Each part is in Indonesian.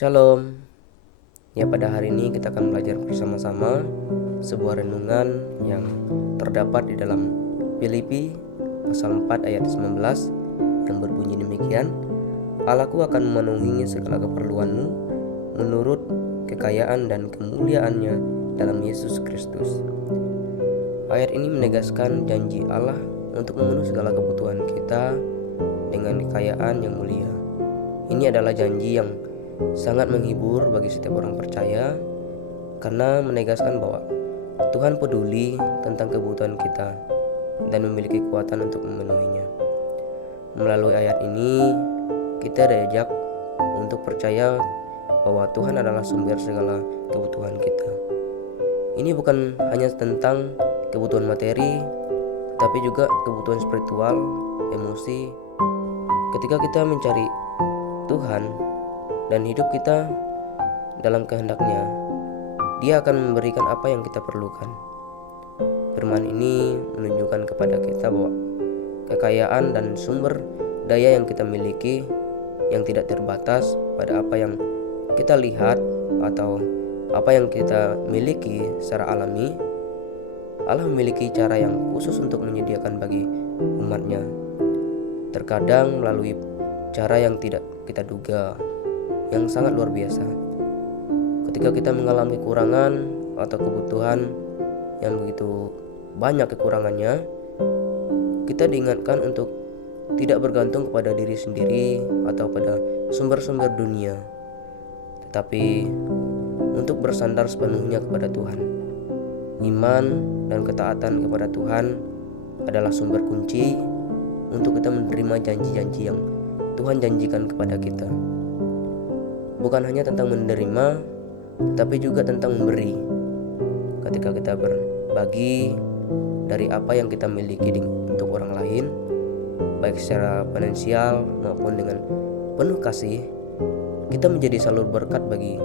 Shalom. Ya, pada hari ini kita akan belajar bersama-sama sebuah renungan yang terdapat di dalam Filipi pasal 4 ayat 19 yang berbunyi demikian: Allahku akan memenuhi segala keperluanmu menurut kekayaan dan kemuliaannya dalam Yesus Kristus. Ayat ini menegaskan janji Allah untuk memenuhi segala kebutuhan kita dengan kekayaan yang mulia. Ini adalah janji yang sangat menghibur bagi setiap orang percaya, karena menegaskan bahwa Tuhan peduli tentang kebutuhan kita dan memiliki kekuatan untuk memenuhinya. Melalui ayat ini, kita diajak untuk percaya bahwa Tuhan adalah sumber segala kebutuhan kita. Ini bukan hanya tentang kebutuhan materi, tapi juga kebutuhan spiritual, emosi. Ketika kita mencari Tuhan dan hidup kita dalam kehendak-Nya, Dia akan memberikan apa yang kita perlukan. Firman ini menunjukkan kepada kita bahwa kekayaan dan sumber daya yang kita miliki yang tidak terbatas pada apa yang kita lihat atau apa yang kita miliki secara alami. Allah memiliki cara yang khusus untuk menyediakan bagi umat-Nya, terkadang melalui cara yang tidak kita duga, yang sangat luar biasa. Ketika kita mengalami kekurangan atau kebutuhan yang begitu banyak kekurangannya, kita diingatkan untuk tidak bergantung kepada diri sendiri atau pada sumber-sumber dunia, tetapi untuk bersandar sepenuhnya kepada Tuhan. Iman dan ketaatan kepada Tuhan adalah sumber kunci untuk kita menerima janji-janji yang Tuhan janjikan kepada kita. Bukan hanya tentang menerima, tetapi juga tentang memberi. Ketika kita berbagi dari apa yang kita miliki untuk orang lain, baik secara finansial maupun dengan penuh kasih, kita menjadi salur berkat bagi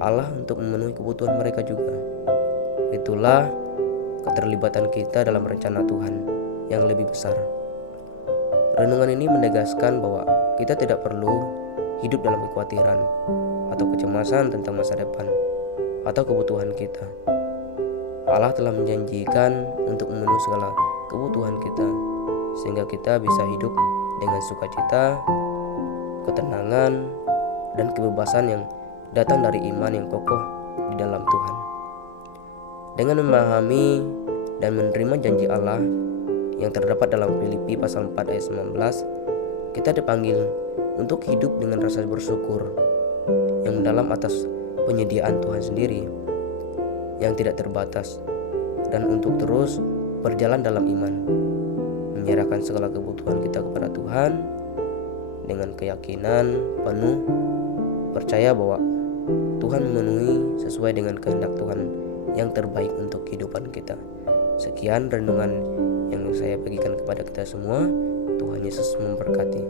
Allah untuk memenuhi kebutuhan mereka juga. Itulah keterlibatan kita dalam rencana Tuhan yang lebih besar. Renungan ini menegaskan bahwa kita tidak perlu hidup dalam kekhawatiran atau kecemasan tentang masa depan atau kebutuhan kita. Allah telah menjanjikan untuk memenuhi segala kebutuhan kita, sehingga kita bisa hidup dengan sukacita, ketenangan, dan kebebasan yang datang dari iman yang kokoh di dalam Tuhan. Dengan memahami dan menerima janji Allah yang terdapat dalam Filipi pasal 4 ayat 19, kita dipanggil untuk hidup dengan rasa bersyukur yang mendalam atas penyediaan Tuhan sendiri yang tidak terbatas, dan untuk terus berjalan dalam iman, menyerahkan segala kebutuhan kita kepada Tuhan dengan keyakinan penuh, percaya bahwa Tuhan memenuhi sesuai dengan kehendak Tuhan yang terbaik untuk kehidupan kita. Sekian renungan yang saya bagikan kepada kita semua. Tuhan Yesus memberkati.